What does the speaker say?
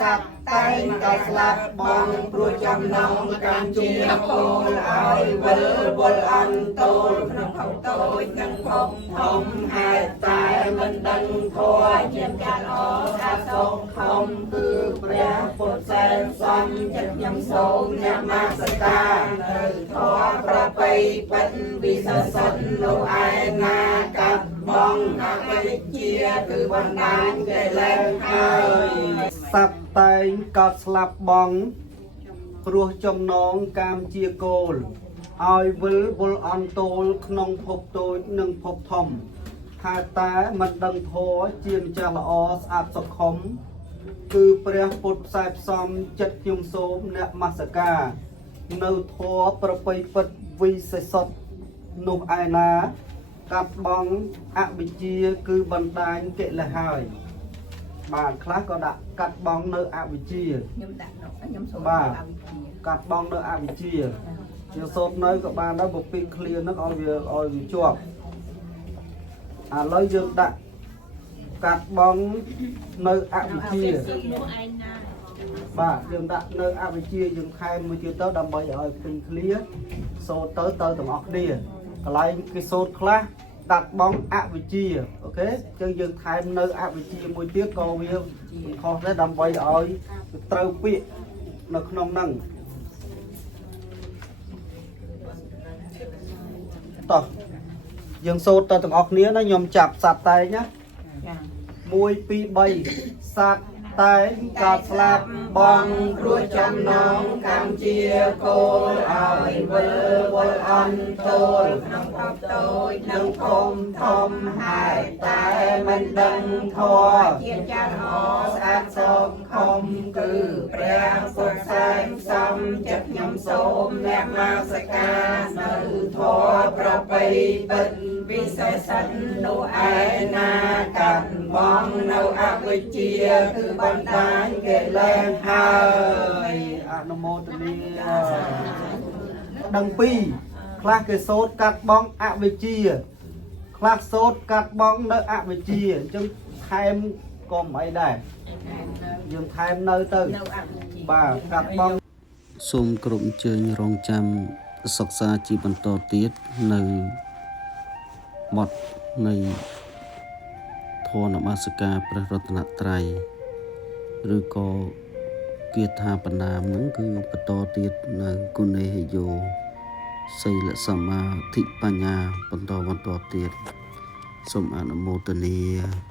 สับไตก็สลับบองปลุกจำนองการเชียร์โคลอ้อยเวลบลอันโตลขนมเขาโตยยังพงทมหายตายมันดังทอยเยี่ยมการออกอาสงคมคือเปรียปดแสนซ้ำจัดยำโสมเนี่ยมาสกาทอประไปเป็นวิสสันโลไอนากับบองอาไปเชียคือวันนานแก่แรงเอ้ยสับไตก็สลับบองព្រោះចំណងកាមជាគោលឲ្យវិលវល់អន់តូលក្នុងភពតូចនិងភពធំថាតែមិនដឹងធរជាម្ចាស់ល្អស្អាតសុខុមគឺព្រះពុទ្ធខ្សែផ្សំចិត្តខ្ញុំសូមអ្នកមស្ការនៅធរប្រពៃពិតវិសេសសុទ្ធនោះឯណាកាត់បងអវិជ្ជាគឺបណ្ដាញកិលេសហើយបាទខ្លះក៏ដាក់កាត់បងនៅអវិជ្ជាខ្ញុំដាក់ខ្ញុំសូមបាទកាត់បងនៅអវិជ្ជាជាសូត្រនៅក៏បានដែរបើពីឃ្លាហ្នឹងឲ្យវាជាប់ឥឡូវយើងដាក់កាត់បងនៅអវិជ្ជាបាទយើងដាក់នៅអវិជ្ជាយើងខែមួយទៀតទៅដើម្បីឲ្យពីឃ្លាសូត្រទៅទាំងអស់គ្នាកន្លែងគេសូត្រខ្លះកាត់បងអវិជ្ជាអូខេអញ្ចឹងយើងថែមនៅអវិជ្ជាមួយទៀតក៏វាខុសដែរដើម្បីឲ្យត្រូវពាក្យនៅក្នុងហ្នឹងតោះយើងសូត្រទៅទាំងអស់គ្នាណាខ្ញុំចាប់សัตว์តែងណា1 2 3សัตว์តែងកាត់ស្លាប់បងព្រោះចំណងកម្មជាគោលឲ្យវិលវល់អន់តូលក្នុងភពតូចនិងភូមិធំហើយតែមិនដឹងធម៌ជាចាស់អស្អាតសុខុមគឺព្រះពុទ្ធសែនសំចិត្តខ្ញុំសូមអ្នកមកសការនៅធម៌ប្រពៃពិតវិសេសនោះឯណាកាត់បងនៅអវិជ្ជាគឺបណ្ដាញកិលេសហើយអនុមោទនាដឹងពីខ្លះគេសូត្រកាត់បងអវិជ្ជាខ្លះសូត្រកាត់បងនៅអវិជ្ជាអញ្ចឹងថែមក៏មិនអីដែរយើងថែមនៅទៅបាទកាត់បងសូមគ្រប់អញ្ជើញរងចាំសិក្សាជាបន្តទៀតនៅបទនៃធម៌នមស្ការព្រះរតនត្រ័យឬក៏គាថាបណ្ណាមហ្នឹងគឺបន្តទៀតនៅគុណេហយោសីលសមាធិបញ្ញាបន្តទៀតសូមអនុមោទនា